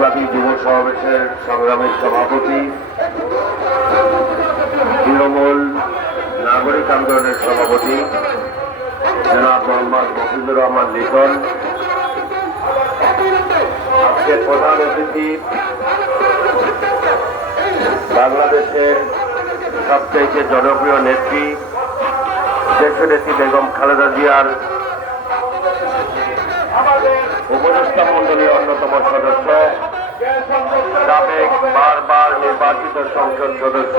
দেশব্যাপী যুব সমাবেশের সংগ্রামী সভাপতি, তৃণমূল নাগরিক আন্দোলনের সভাপতি, জনাব মোহাম্মদ মফিজুর রহমান লিটন। আজকের প্রধান অতিথি বাংলাদেশের সবচেয়ে জনপ্রিয় নেত্রী, দেশনেত্রী বেগম খালেদা জিয়ার উপদেষ্টা মন্ডলীর অন্যতম সদস্য। নির্বাচিত সংসদ সদস্য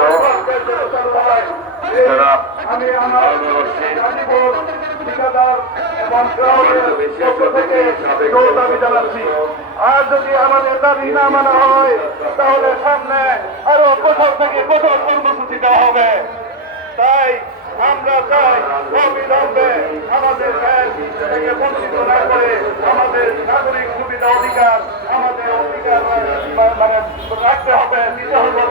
সাবেক আর যদি আমাদের না মানা হয়, তাহলে সামনে আরও কোথাও থেকে কোথাও কর্মসূচি দেওয়া হবে। তাই আমরা চাই আমাদের বঞ্চিত না করে আমাদের নাগরিক সুবিধা অধিকার আমাদের অধিকার মা- মানে রাখতে হবে দিতে হবে অধিকার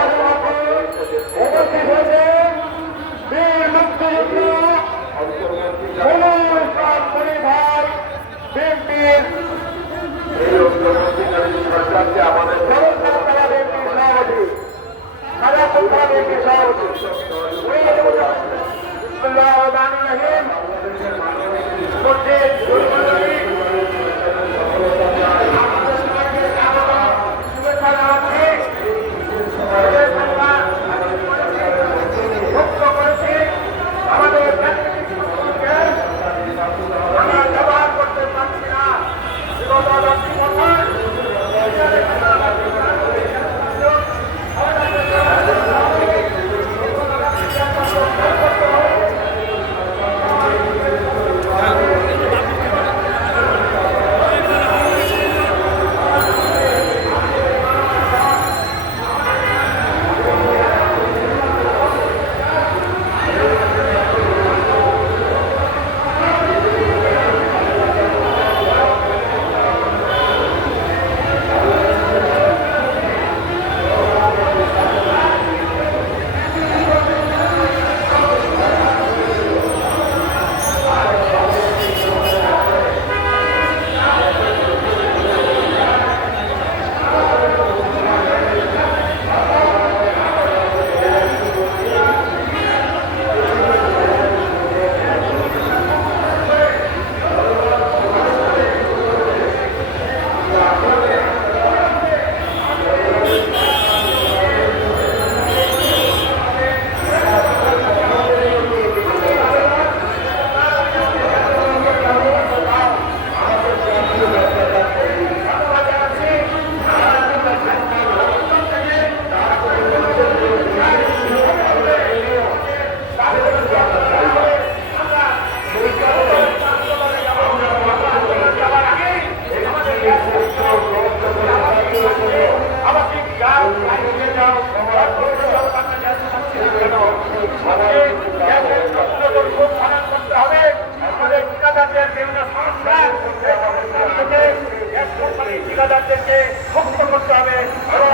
ঠিকাদারদেরকে মুক্ত করতে হবে এবং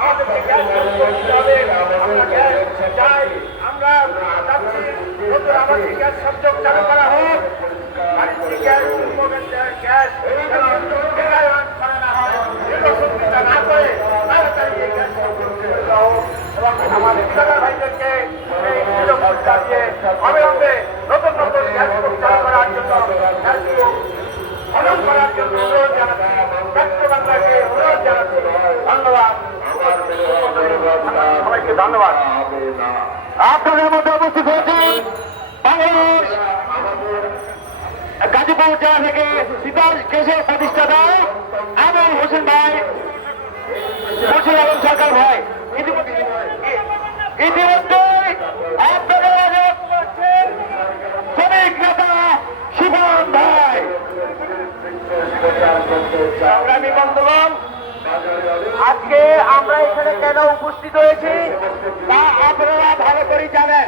আমাদেরকে গ্যাস করতে হবে আমরা গ্যাস চাই আমরা গ্যাস সংযোগ চালু করা হোক বাণিজ্যিক গ্যাস শিল্পের গ্যাস যেন নিরায়ন করা না হয় নির্বাচনটা না করে তাড়াতাড়ি এই গ্যাস সংযোগ করে দেওয়া হোক এবং আমাদের ঠিকাদার ভাইদেরকে এই সুযোগ সুবিধা দিয়ে অবিলম্বে নতুন নতুন গ্যাস চালু করার জন্য গ্যাসগুলো খনন করার জন্য অনুরোধ জানাচ্ছি। ব্যক্ত বাংলাকে অনুরোধ জানাচ্ছি। ধন্যবাদ। হোসেন ভাই বসির আলম সরকার ভাই। ইতিমধ্যে সংগ্রামী বন্ধুগণ আজকে আমরা এখানে কেন উপস্থিত হয়েছি তা আপনারা ভালো করে জানেন।